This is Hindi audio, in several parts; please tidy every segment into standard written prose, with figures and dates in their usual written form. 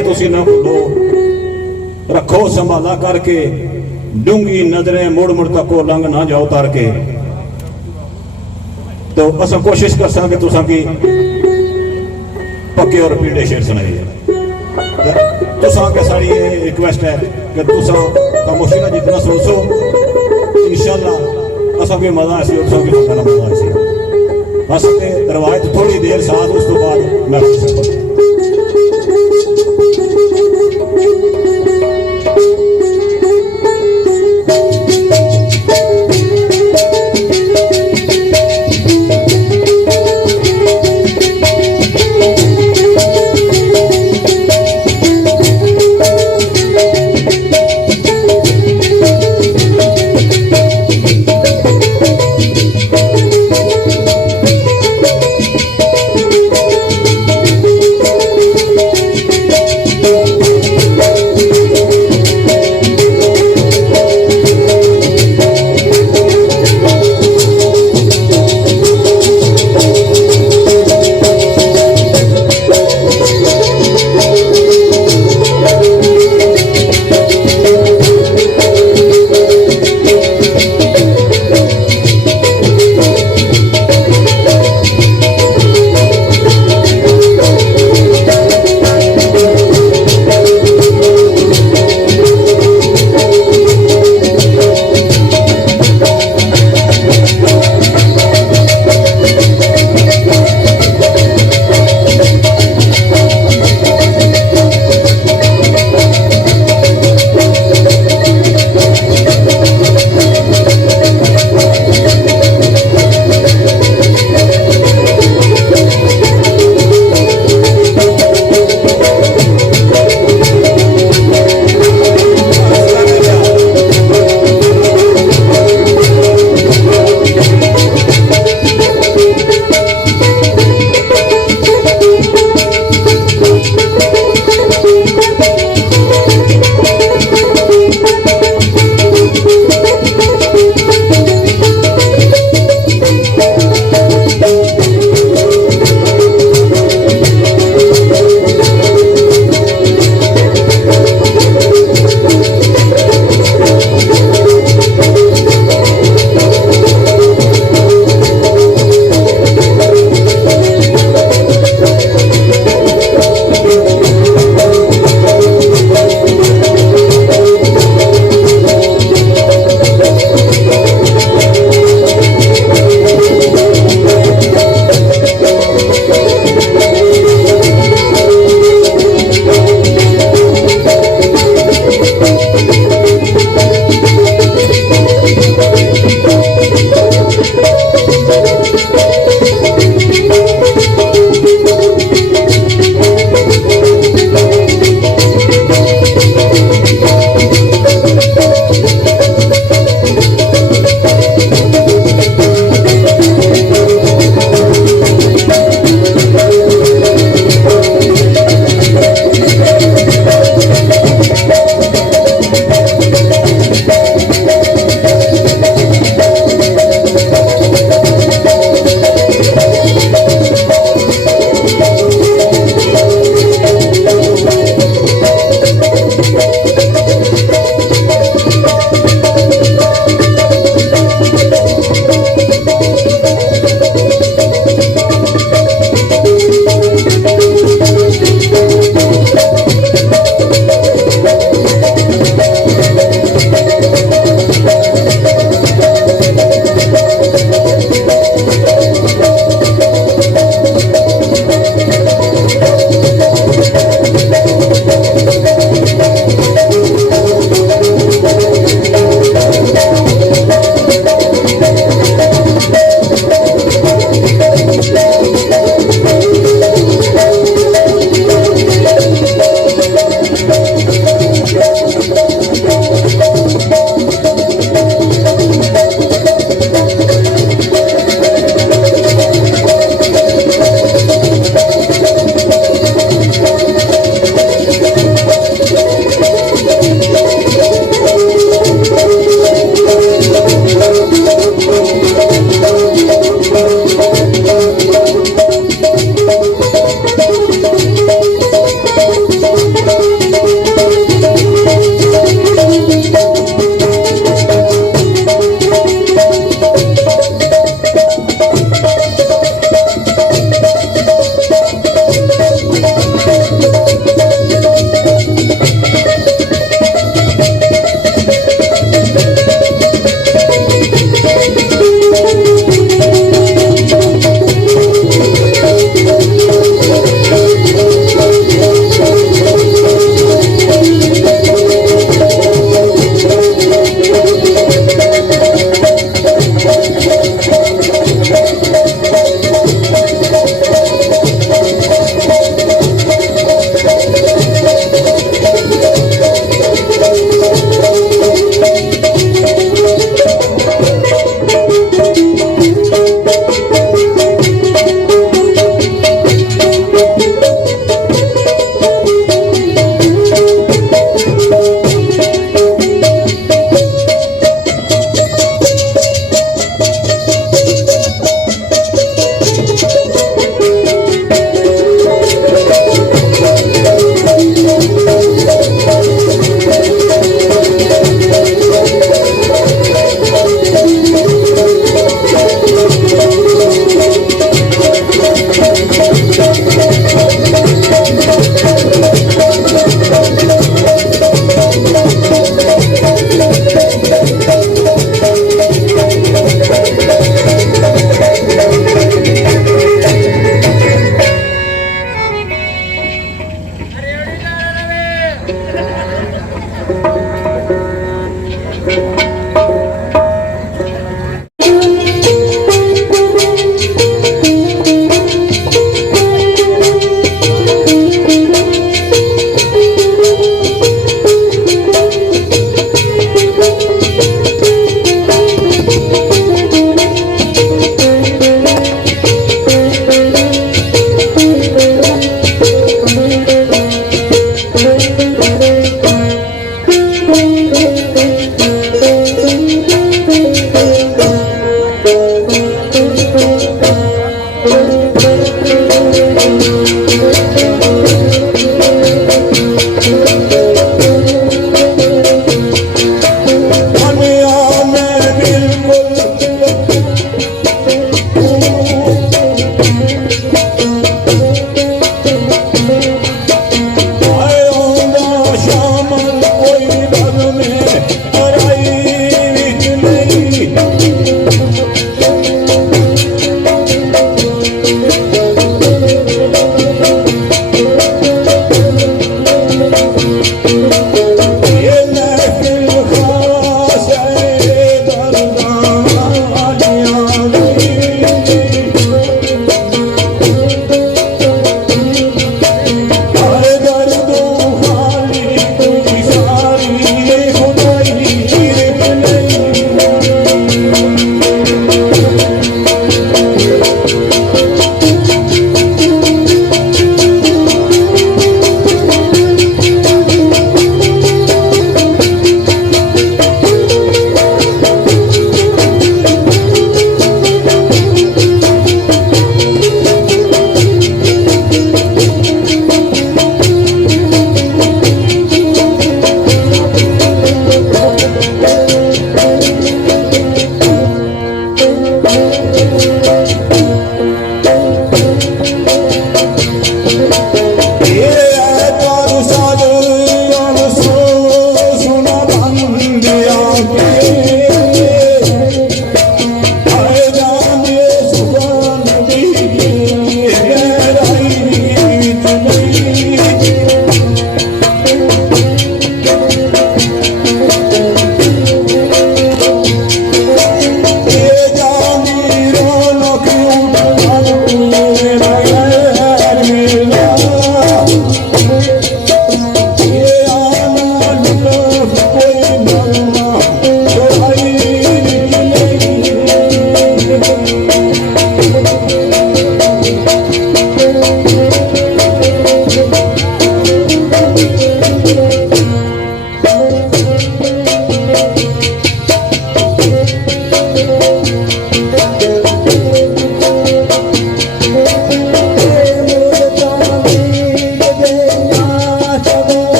तुसी ना भूलो, रखो संभाला करके, डूंगी नजरें मुड़ मुड़ तको लंघ ना जाओ तार के। तो अस कोशिश कर सकें तुसा की पक्के और पीढ़े शेर सुनाइए। तुसा के साड़ी ये रिक्वेस्ट है कि तुसा खामोशी ना जितना सोचो, इंशाल्लाह असा भी मजा ऐसी और भी मजा ऐसी बस रवायत थोड़ी देर साथ उस तो बाद मैं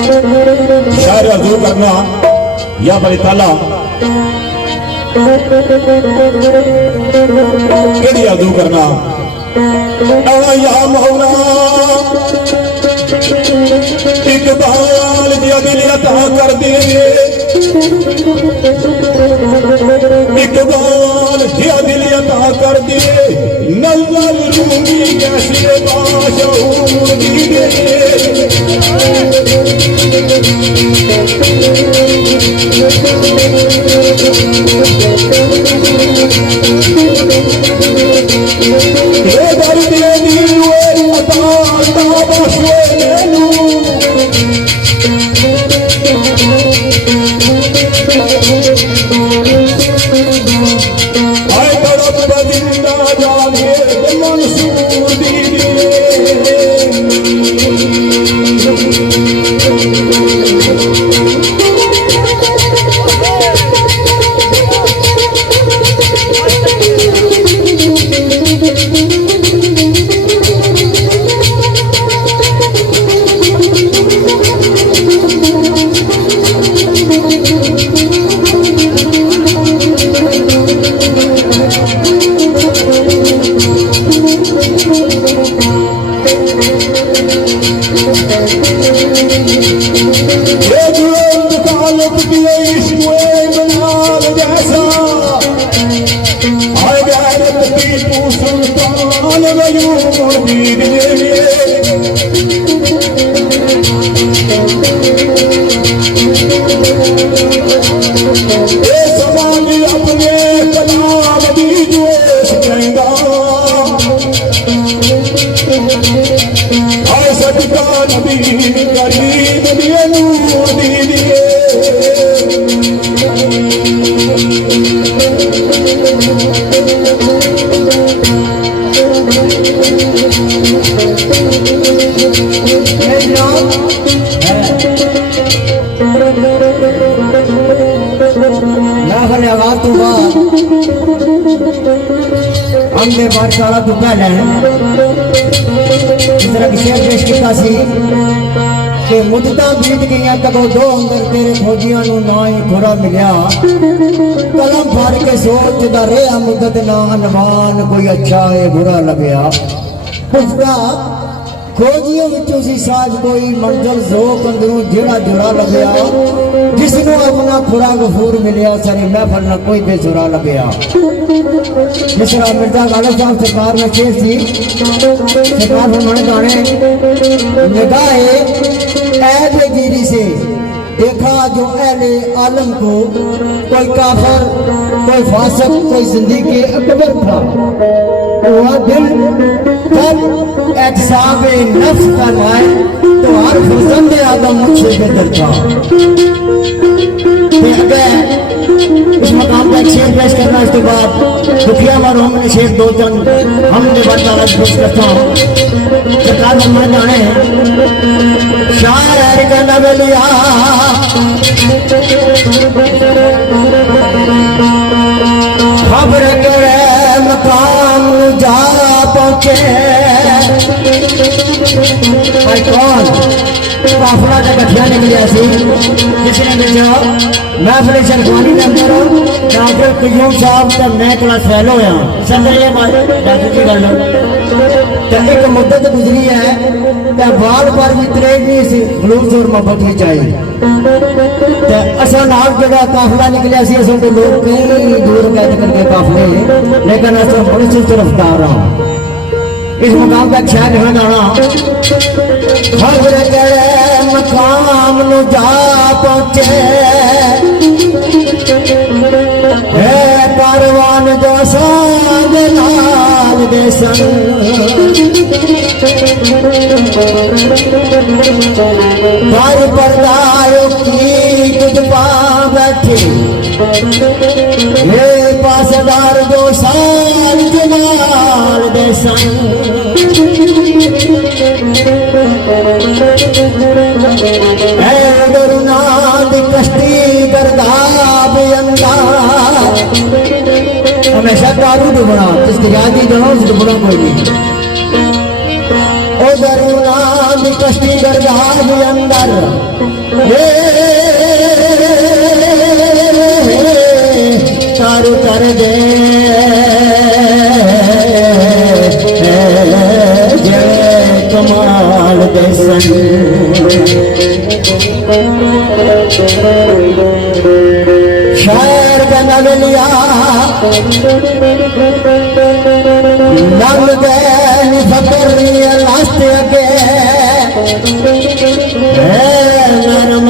शायर अजू करना या बड़ी ताला केड़ी अजू करना या मौला इकबाल दिया दिल अता कर दिए इकबाल दिया दिल अता कर दिए नजर रूमी कैसे बाशऊर दीदे ये दर्द ये दिल वे अता अता बशवे नू आए तड़प बजिंदा जाने मंसूर दीदे हमने बादशाह तो पहले इधर शेर पेश किया सी कि मुद्दता बीत गई तको दो अंदर तेरे फौजियां नु ना ही घोड़ा मिलया कलम फाड़ के सोचदा रहा मुद्दत ना अनवान कोई अच्छा है बुरा लग्या पुछदा खोजियों विचों सी साज कोई मंजिल जोक अंदरों जेड़ा जुरा लभया जिसनों अपना खुरा गफूर मिलिया सारी महफल ना कोई बेसुरा लभया। जिस तरह मिर्जा गालिब साहब सरकार में शेर थी सरकार फरमाने गाने निगाहे ऐब गिरी से देखा जो अहले आलम को कोई काफर कोई फासिक कोई जिंदगी अकबर था। वह दिल जब एहसाब नफ्स फरमाए तो हर फजंद आदम मुझसे बेहतर था। इस मकाम पर एक शेर पेश करना इसके बाद दुखिया मरहूम ने शेर दो चंद हमने बता पेश करता हूँ। सरकार फरमाने जाने शायर का नवलिया खबर करे मकाम जा पहुंचे कौन काफला का गठिया निकलिया सी जिसने बेचो महफिल शरफानी के अंदर डॉक्टर कयूम साहब का मैं कोला फैल होया सदर ये बात डॉक्टर की गल एक मुद्दत गुजरी है तो बार बार भी तरेज नहीं सी खलूस और मोहब्बत भी चाहिए असा नाल जगह काफला निकलिया सी असों के लोग कई दूर कैद करके काफले लेकिन असों बड़ी चुस्त रफ्तार रहा। इस मुकाम का ख्याल रखना गाना खबर करे मकाम नु जा पहुंचे है कारवान जो सांग नाल दे संग भाई परदायो की कुछ पा बैठे ये पासदार जो साल जमाल दे संग कश्ती गर्दाब अंदाज हमेशा दारू डुबना जिसकी यादी जाओ उस डुबना कोई नहीं ओ दरुना दी कश्ती गर्दाब अंदर तारू कर दे कमाल दे शायर का नवलिया लंग गए फकर लास्ट अगे नरम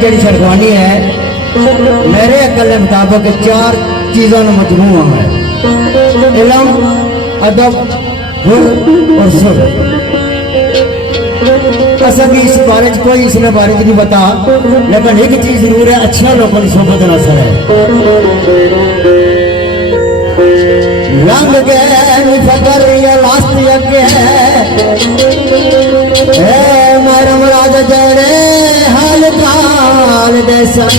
जड़ी शरफानी है मेरे अकल के मुताबिक 4 चीजों का मजमूआ है इल्म अदब गुल और सुर। असल इस बारे कोई इसने बारे नहीं बता लेकिन एक चीज जरूर है अच्छा लोगों की सोबत का असर है। लंग गए फकर ये लास्ट अगे है मरम राज जड़े हाल काल दे संग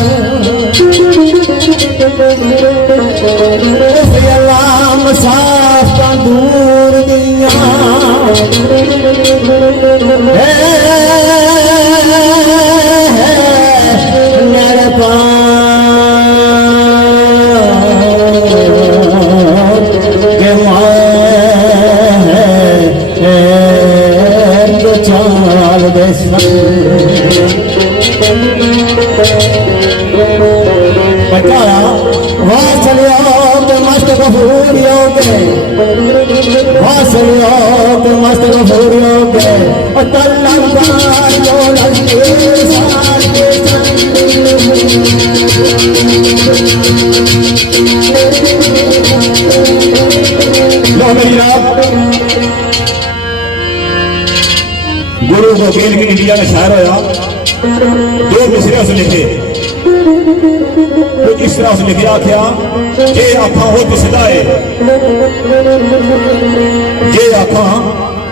साफ का दूर दिया मस्त गफूरियों के गुरु गोविंद की इंडिया में शायर होया 2 मिसरे उस लिखे तो इस तरह से लिखे आख्या जे आखा हो दिसदा है जे आखा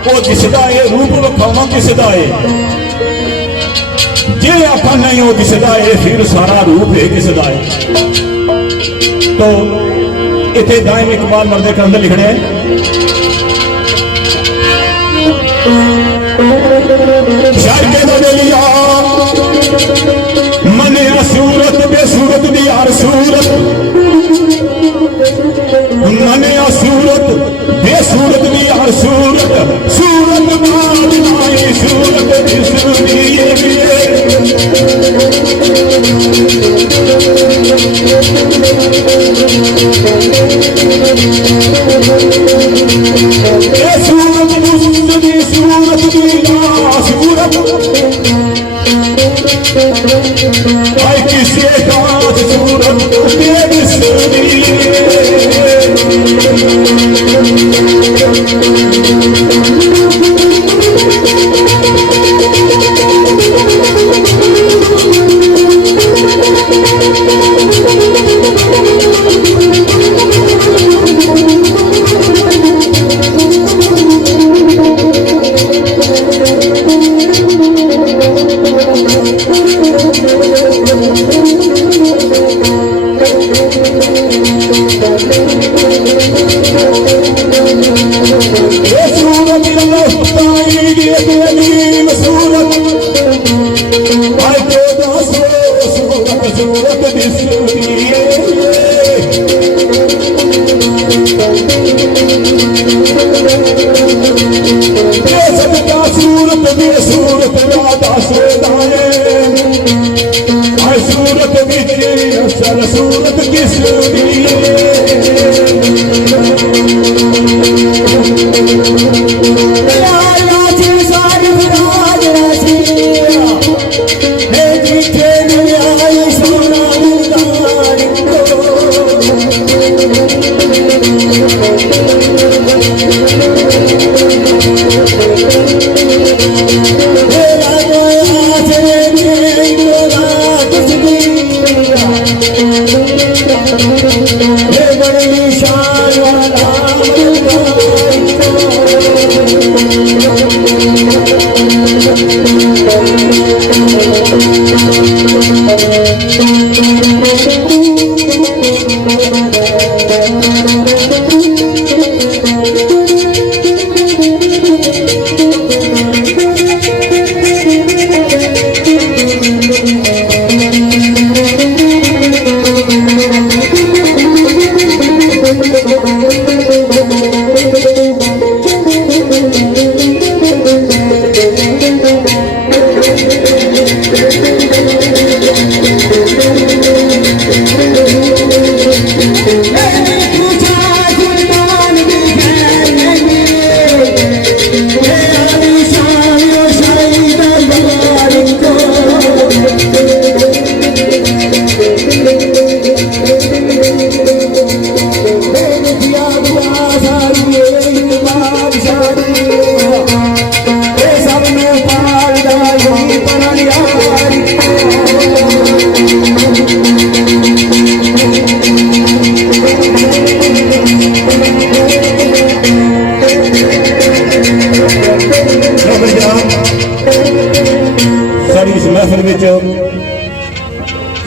वो दिसदा है रूप विखावा किसदा है जे जे आखा नहीं हो दिसदा है फिर सारा रूप है किसदा है। तो इतने दाइम इकबाल मर्दे के अंदर लिखने शायर के लिया मने सूरत बेसूरत दी यार सूरत मने सूरत बेसूरत दी यार सूरत सूरत बाद नाई सूरत दिसदी ये सूरत दिसदी सूरत दी सूरत आई किसी काज सूरत दिसदी सूरत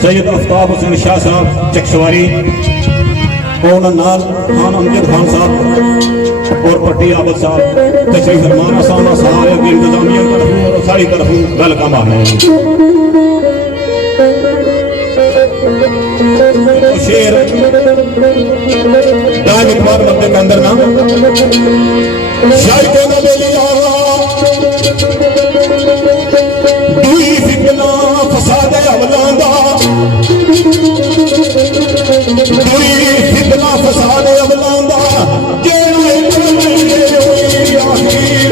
सैयद आफ्ताब हुसैन शाह साहब चकसवारी और नाल खान अमजद खान साहब और पट्टी आबद साहब तशरीफ फरमान आसाना सारे इंतजामिया तरफ और सारी तरफ वेलकम आ रहे हैं। तो शेर दान इकबाल मद्दे के अंदर ना शायर के नबी दुई फितना फसाद अवलांदा दुई फितना फसाद अवलांदा जेड़ा आखिर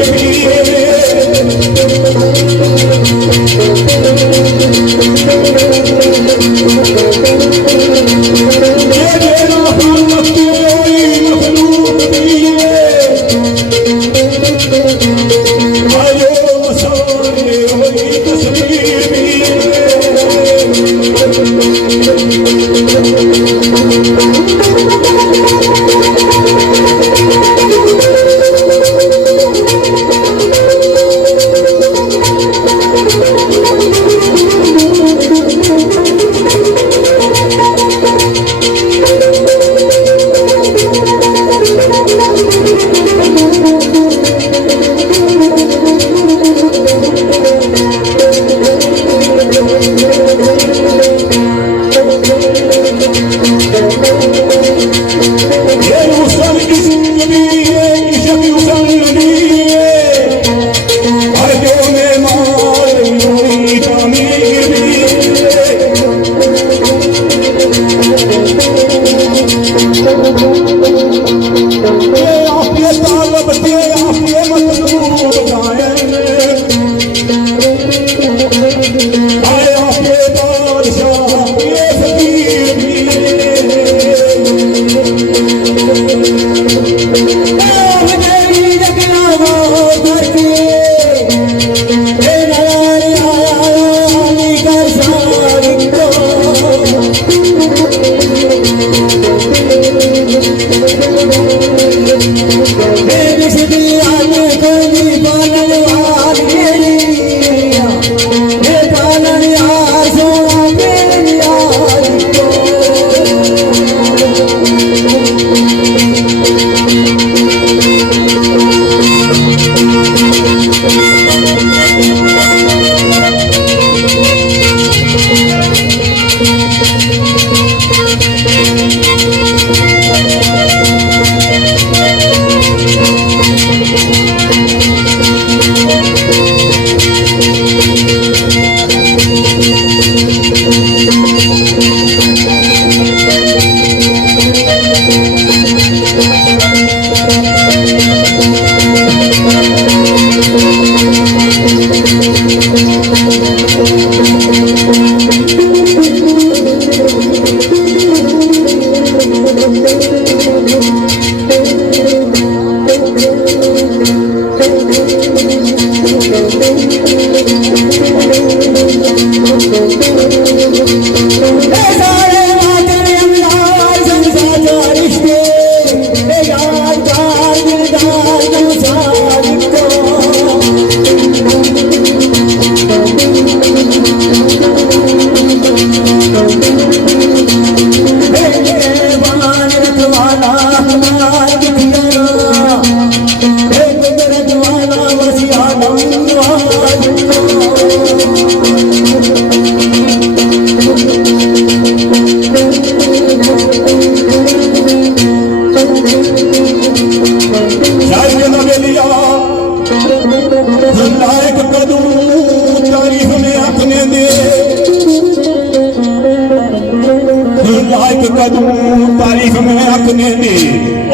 तारीफ में आखने दे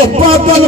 ओ पागल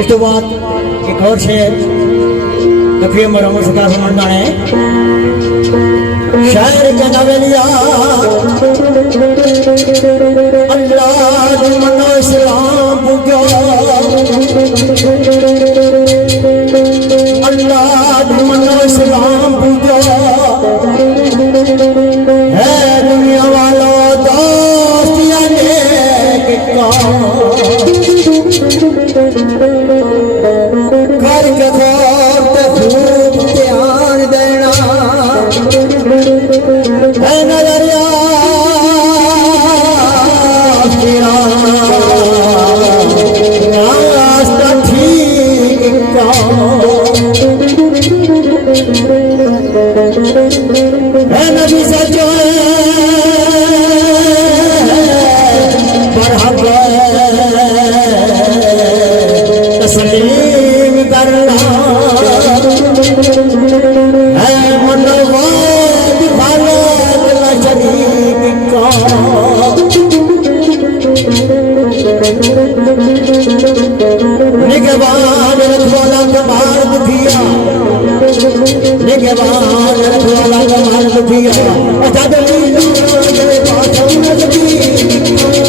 इस तो बाद एक और शेर तफिया मरहमत सरकार फरमाना है शायर का नवेलिया अल्लाह मनो इस्लाम पूजो अल्लाह मनो इस्लाम पूजो है दुनिया वालों दोस्तियां नेक काम घर के खौफ पे खूब ध्यान देना है नजरिया तेरा रास्ता ठीक का है नबी सच्चा तस्लीम करना है मनोवाद भारत न शरीक का निगवान रखवाला कमाल दुखिया निगवान रखवाला कमाल दुखिया अच्छा दलील मेरे पास नजदी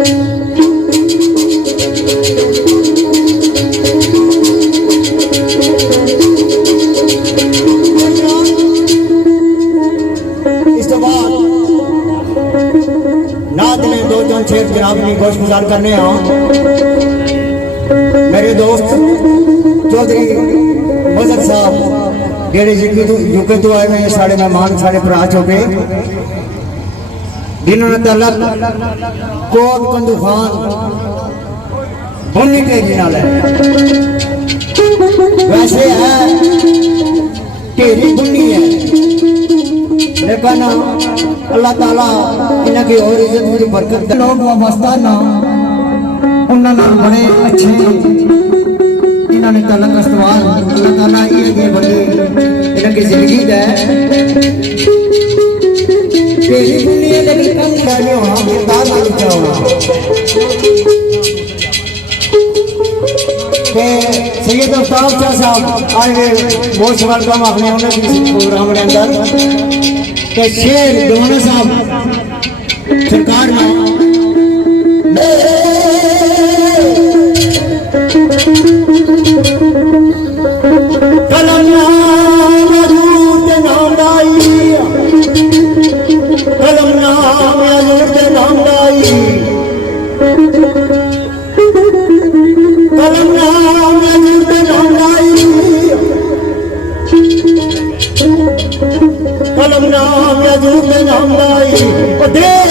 इस तो बाद नात ने दो जन शेर जनाब की गोश गुजार करने मेरे दोस्त चौधरी मजहर साहब जेड़े यूके तो आए हुए साढ़े मेहमान साढ़े भरा चौके जिन्होंने तलक कोट कंदू खान बुन्नी टेरी नाल है वैसे है टेरी बुन्नी है लेकिन अल्लाह ताला इन्हें की और इज्जत मेरी बरकत लोग वाबस्ता ना उन्होंने बड़े अच्छे इन्होंने तलक अस्तवाल अल्लाह ताला ये बड़े इनकी जिंदगी है तेरी दुनिया लेकिन कम खाने हो किरदार ना लिखा हो के सैयद अफ्ताब शाह साहब आए हुए बहुत वेलकम आपने उन्हें प्रोग्राम के अंदर के शेर दोनों साहब सरकार में कलम नाम या जूर में नाम लाई और देख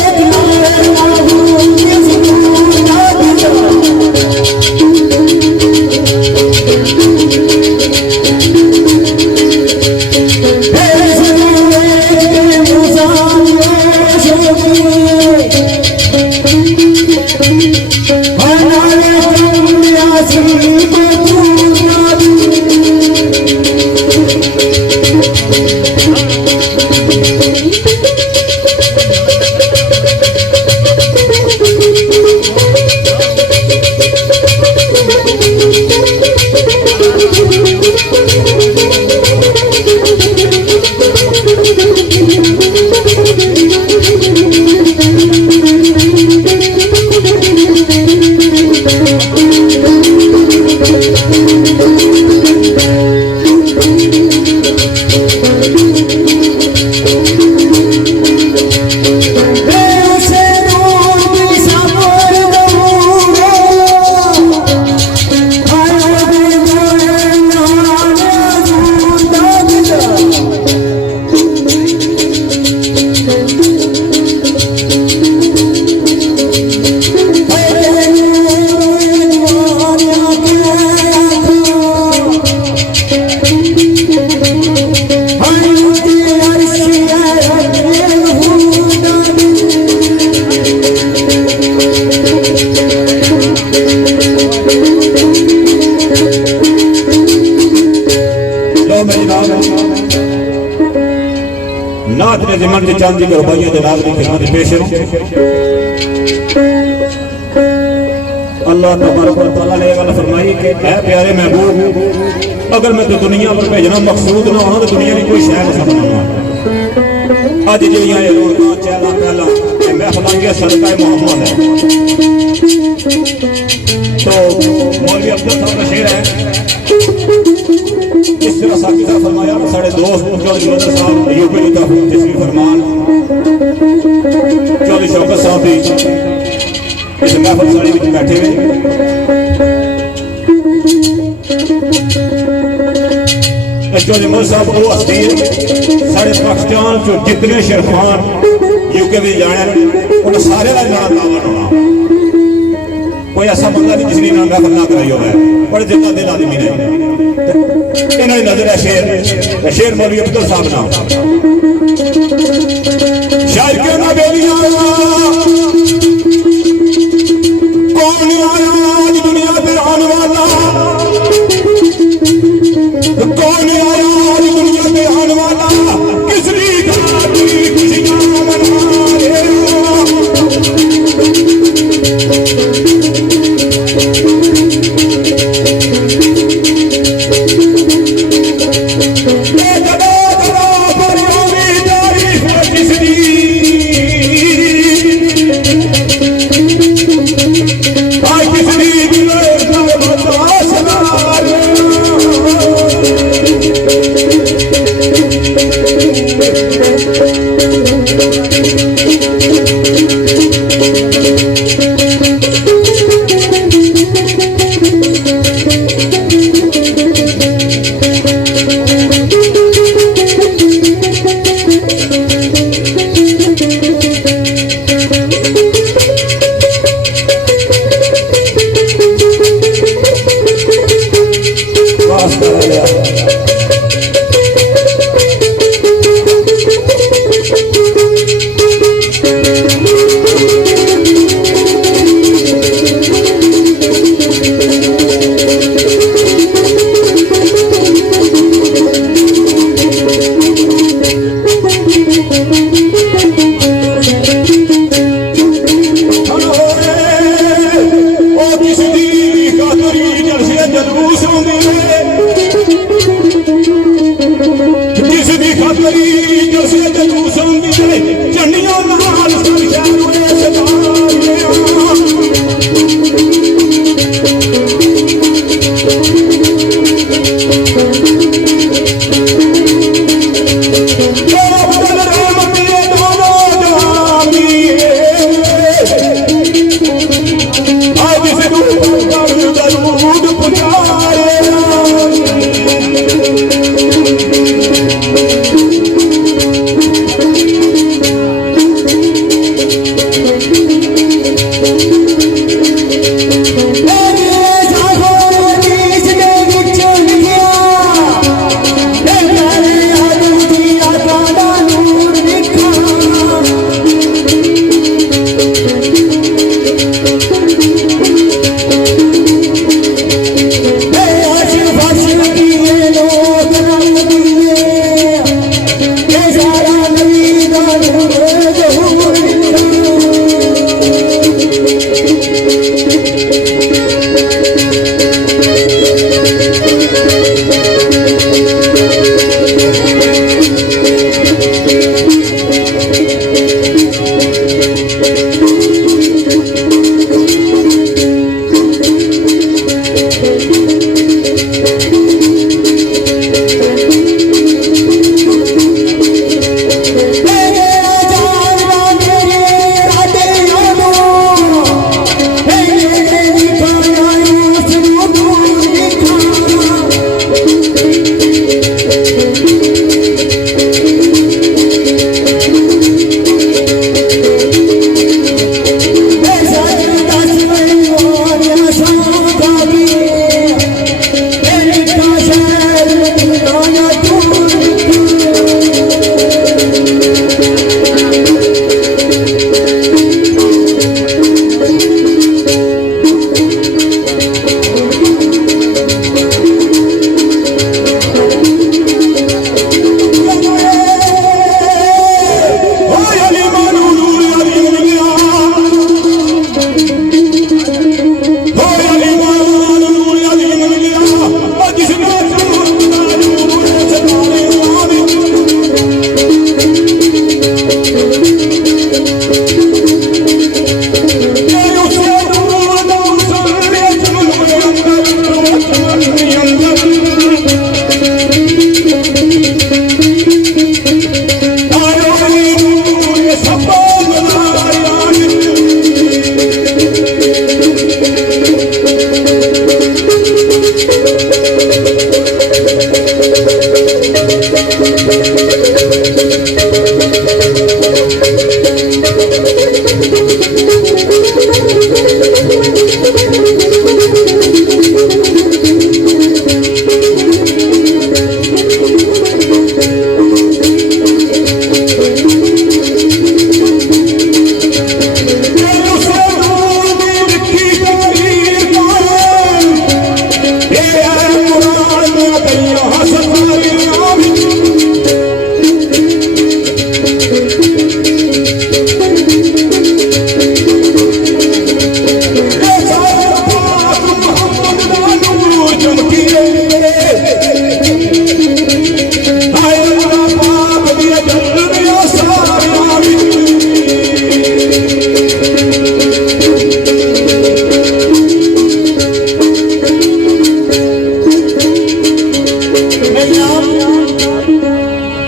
नाथ ने जिमन की चांदी के रुपये जनाब की खिदमत पेश हो अल्लाह तआला ने गल फरमाई कि ऐ प्यारे महबूब अगर मैं तो दुनिया पर भेजना मकसूद ना होना तो दुनिया की कोई शय नहीं समझना अज जिहड़ियां ये रोड़ां चहला पहला ते महफिलां दी सदका मोहम्मद है तो मौलवी अब्दुल साहब का शेर है इस तरह साकी साहब फरमाया साढ़े दोस्त चौधरी मदर साहब यूपी यूता तस्वीर फरमान चौधरी शौकत साहब भी इस महफिल साड़ी में बैठे हुए चौधरी मदर साहब वो हस्ती है साढ़े पाकिस्तान चो जितने शेरखान यूके में जाने उन्हें सारे का नाम दावा होना कोई ऐसा बंदा नहीं जिसने नाम महफिल ना कराई होगा बड़े जितना दिल आदमी ने इन्हें नजर है शेर मौलवी अब्दुल साहब नाम शायर क्यों ना बेलियां कौन आया आज दुनिया पे आने वाला कौन आया आज दुनिया पे आने वाला किसरी खुशियां मना रहे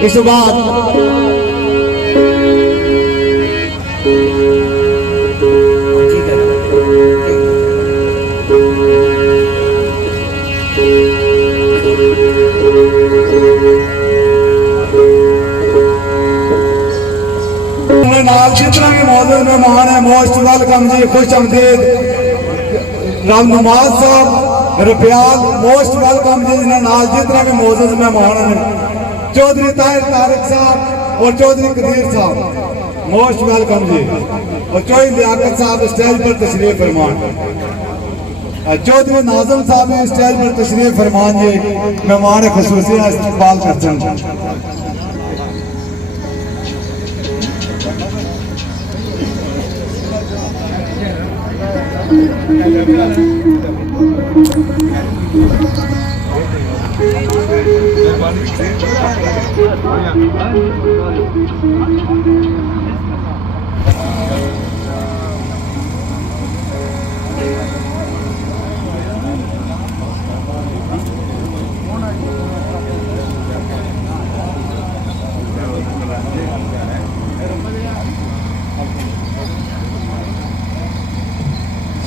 इस बात जितना भी मौजूद मेहमान है मोस्ट वेलकम जी, खुश आमदीद रामनुमाज साहब रुपयाल मोस्ट वेलकम जी। नाल जितना भी मौजूद मेहमान हैं चौधरी ताहिर तारिक साहब और चौधरी कदीर साहब मोस्ट वेलकम जी। और चौधरी लियाकत साहब स्टेज पर तशरीफ फरमान, चौधरी नाजम साहब भी स्टेज पर तशरीफ फरमान जी, मेहमान खसूसी इस्तकबाल करते हैं।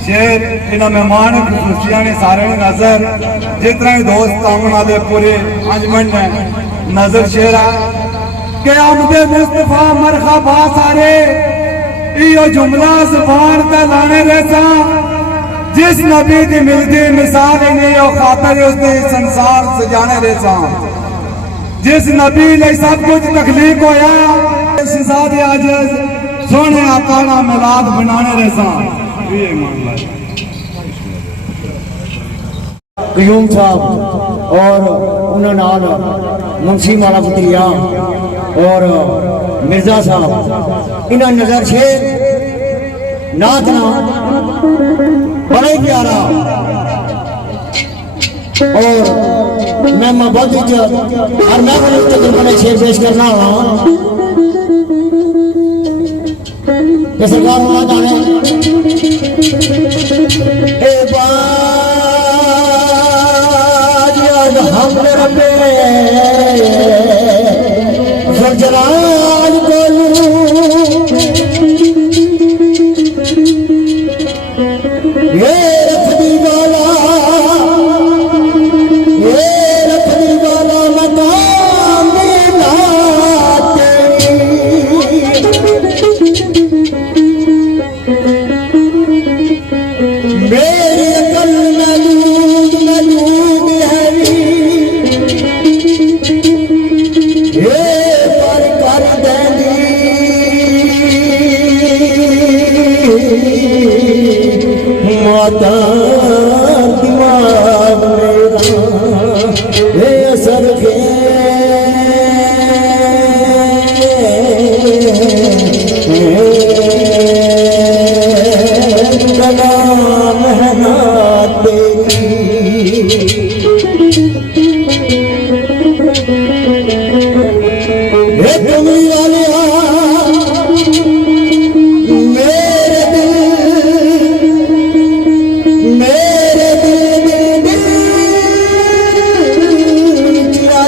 शेर इन्होंने मेहमान खुशियां ने सारे नजर जितना भी दोस्त आने वाले पूरे अंजमन ने नजर शेर है कि आमदे मुस्तफा मरहबा सारे यो जुमला जुबान ते लाने रेसा जिस नबी दी मिलदी मिसाल ने यो खातर उसने संसार सजाने रेसा जिस नबी ने सब कुछ तखलीक होया सिसाद आज सोने आका ना मिलाद बनाने रेसा ये मान ला कयूम साहब और उन्होंने नाल मुंशी माला पुत्रिया और मिर्जा साहब इन्होंने नजर शेर नात ना बड़ा ही प्यारा और मैं मोहब्बत और मैं बड़े शेर पेश करना वा कि सरकार मां जाने ए बाज हम रबे जलाल बोलू ये रखनी वाला मकाम मेरे कल मलूद मलूद हरी ये पर कर देनी माता दिमाग मेरा ये असर के कलाम है ना तेरी हे कमली वाले मेरे दिल तेरा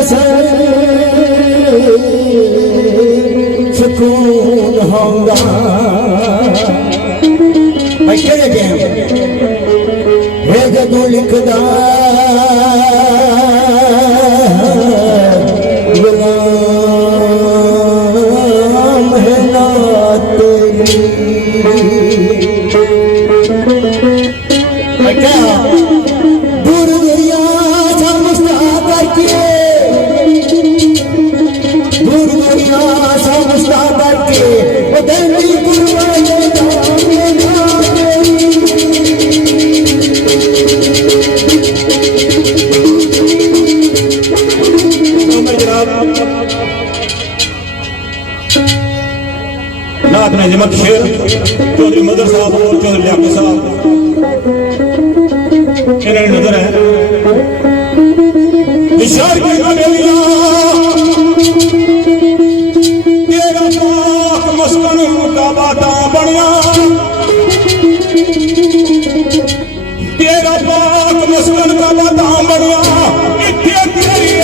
सुकून होगा बैठे लगे हे जदू लिखदा गुलाम है ना तेरी दूर दुनिया सा मुस्ताक करके दूर दुनिया सा मुस्ताक करके वो दिल्ली कुर्बान नात ने जमत शेर चौधरी मदर साहब और चौधरी लियाकत साहब इन्हें नजर है निशार की गलियां तेरा पाक मस्कन का बाता बनिया तेरा पाक मस्कन का बाता बनिया इत्थे तेरी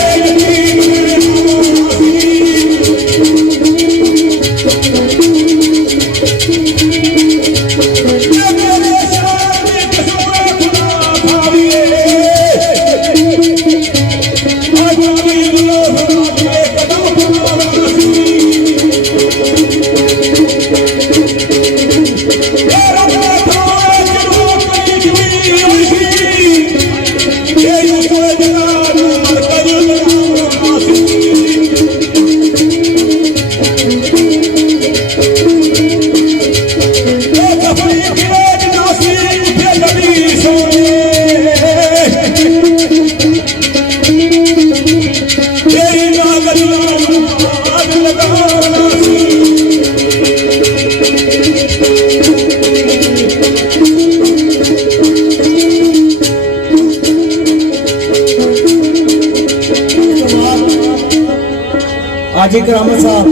हाजी करामत साहब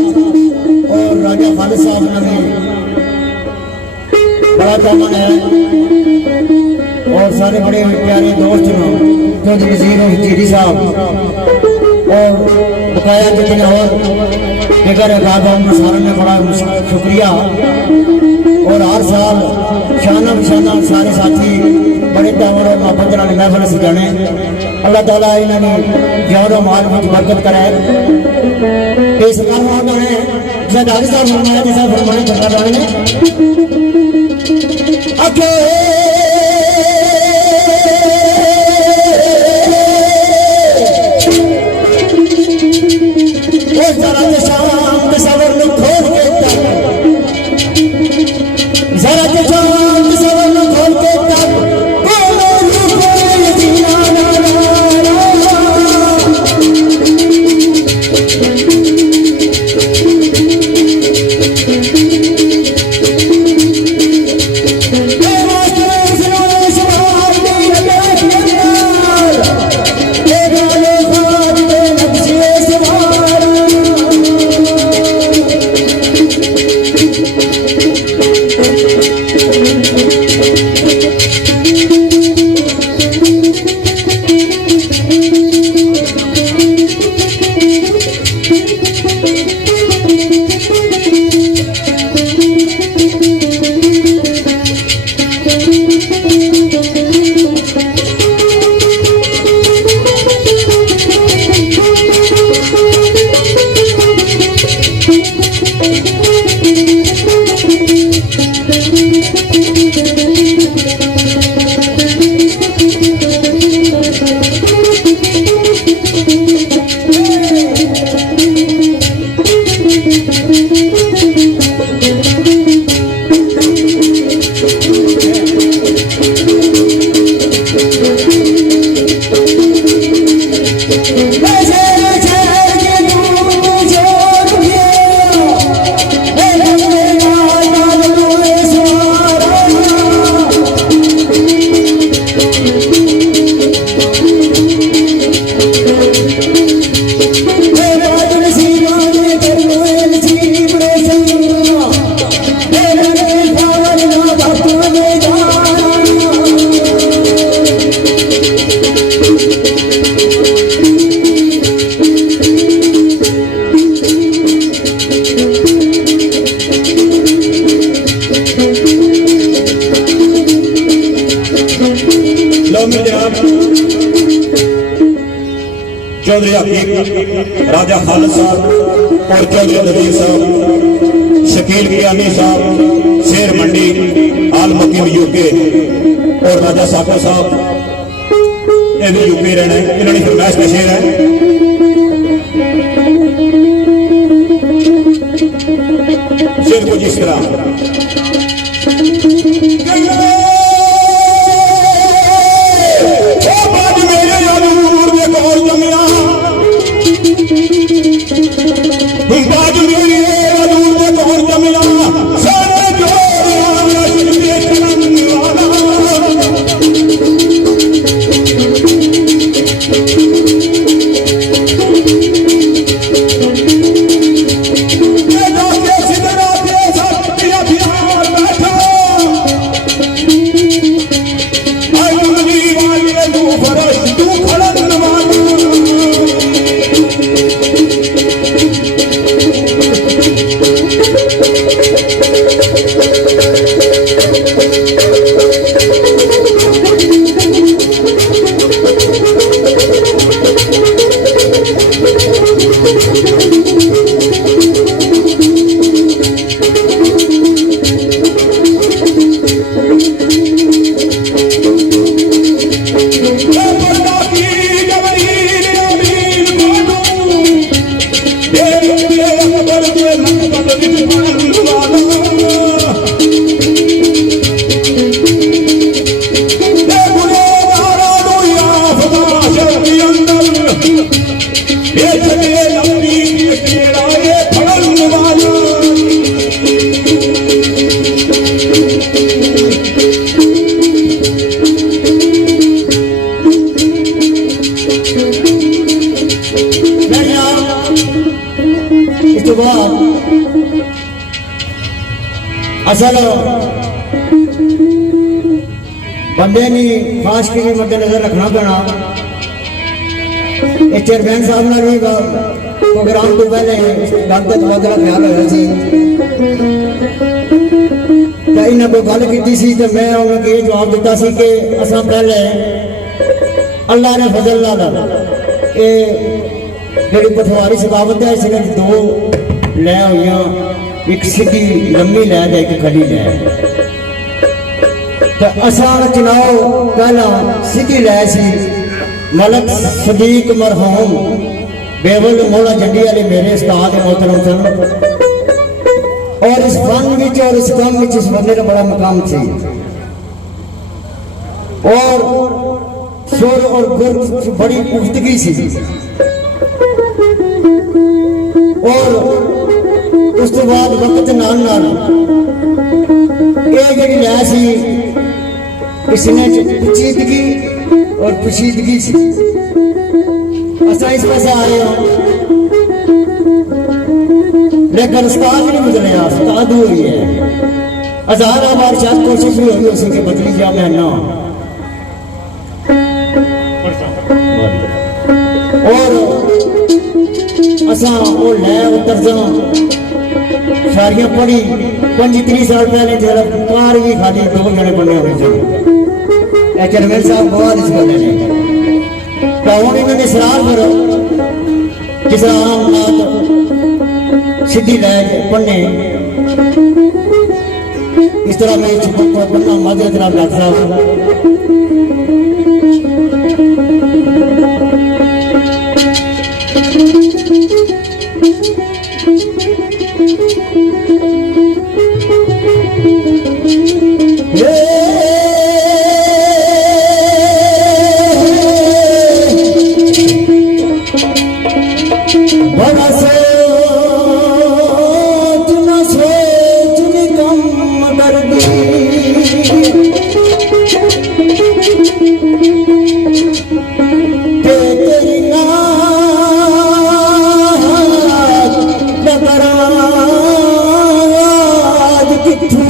और राजा खालिद साहब ने भी बड़ा दामन है और सारे बड़े प्यारे दोस्त हैं चौधरी वजीर जीरी साहब और बकाया जितने और फिगर गादा सारे ने बड़ा शुक्रिया और हर साल शाना बशाना सारे साथी बड़े दामन और मोहब्बत नाल महफिल सजाने अल्लाह ताला इन्होंने जान और माल में बरकत कराए इस काम है सरदारी साहब फरमाया जैसा फरमाने करना रहे ने अके ओ जरा के शाम के सवर में खोल के जरा के शाम के सवर में खोल के चौधरी हकीक राजा खालिद साहब और चौधरी नदीर साहब शकील कियामी साहब शेर मंडी आल मकीम यूके और राजा साकर साहब ये भी यूपी रहने इन्होंने फरमाइश का शेर है शेर कुछ इस तरह असल बंदे ने खास की भी मद्देनजर रखना पैना चेयरमैन साहब ने भी प्रोग्राम तो पहले गल का तबादला ख्याल होया सी तो इन्हें कोई गल की सी तो मैं उन्होंने ये जवाब दिता सी कि असा पहले अल्लाह ने फजल नाल ये जी पटवारी सकावत है इसने 2 लै हुई, एक सीधी लंबी लै ते एक खड़ी लै। तो असा चुनाव पहला सीधी लै सी, मलक सदीक मरहूम बेवल मोला जंडी वाले मेरे उस्ताद मोहतरम सन। और इस फन विच और इस काम विच इस बंदे का बड़ा मकाम थी। और सुर और गुर बड़ी पुख्तगी सी। और उस तो बाद वक्त नाल नाल ये जी लै सी, इसने पेचीदगी और पोशीदगी सी। असा इस पासे आए हो, लेकिन उस्ताद नहीं बदले, उस्ताद हुई है। हजारों बार शायद कोशिश भी हुई उसी के बदली जा मैं ना। और असा वो लै तर्जा सारियां पढ़ी 25-30 साल पहले जरा कार भी खाली 2 जने बने हुए थे। चेयरमैन साहब बहुत इस गल ने तो हूँ इन्होंने सलाह करो जिस आम बात सीधी लै पढ़ने इस तरह मैं पढ़ना माजरत नाल डॉक्टर साहब। बड़ा सोच न कम दर्दी, तेरी नाज डबराज किथों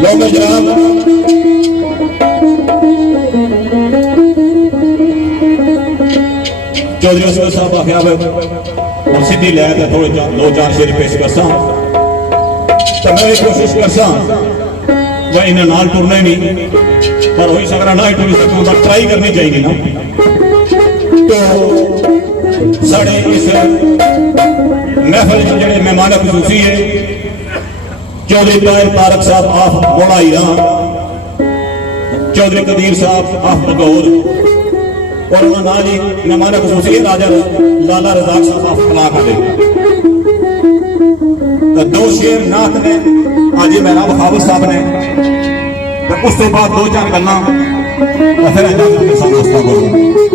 लो मैं जनाब चौधरी असगर साहब आख्या हम सीधी लै तो थोड़े दो चार शेर पेश करसा तो मैं कोशिश करसा वह इन्हें नाल टुरना ही नहीं पर हो सकता ना ही टुरी सकूँ पर ट्राई करनी चाहिए ना तो साढ़े इस महफल जो मेहमान खसूसी है चौधरी ताहिर तारक साहब आफ मोड़ाईरा चौधरी कदीर साहब आफ बगौर और उन्होंने जी मेहमान खसूसी राजा लाला रजाक साहब आफ कला कर तो दो शेर नाथ ने आज मेरा बखावत साहब ने तो उस तो बाद दो चार गल्ला फिर दोस्तों को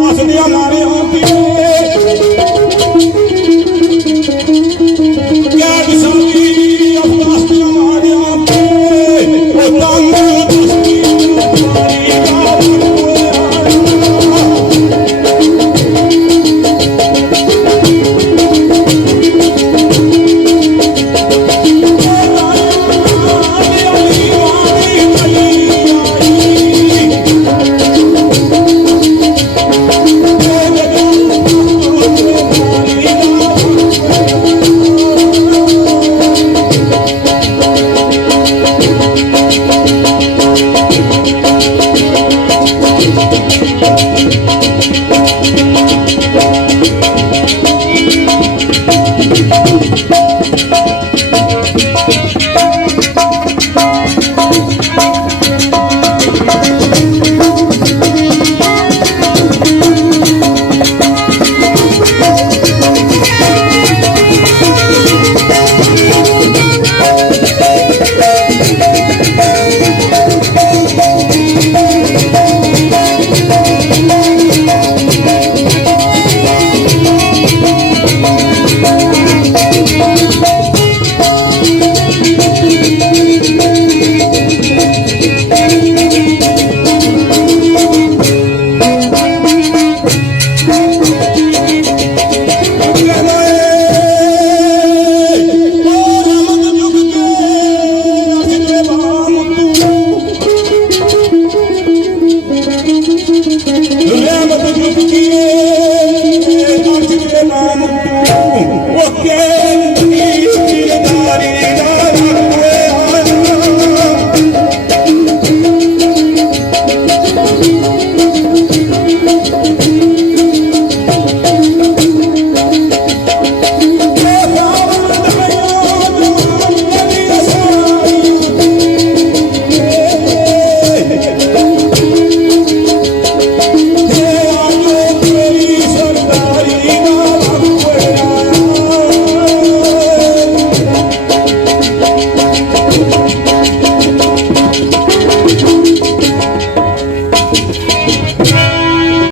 ਹੱਸਦੀਆਂ ਮਾਰਿਆਂ ਤੇ ਕਿਆ ਦਿਸਾਂਗੀ ਅਫਗਾਸਤੀਆਂ ਮਾਰਿਆਂ ਤੇ ਉਹ ਤਾਂਗੂ ਦਸਤੀ ਮਾਰੀ ਦਾ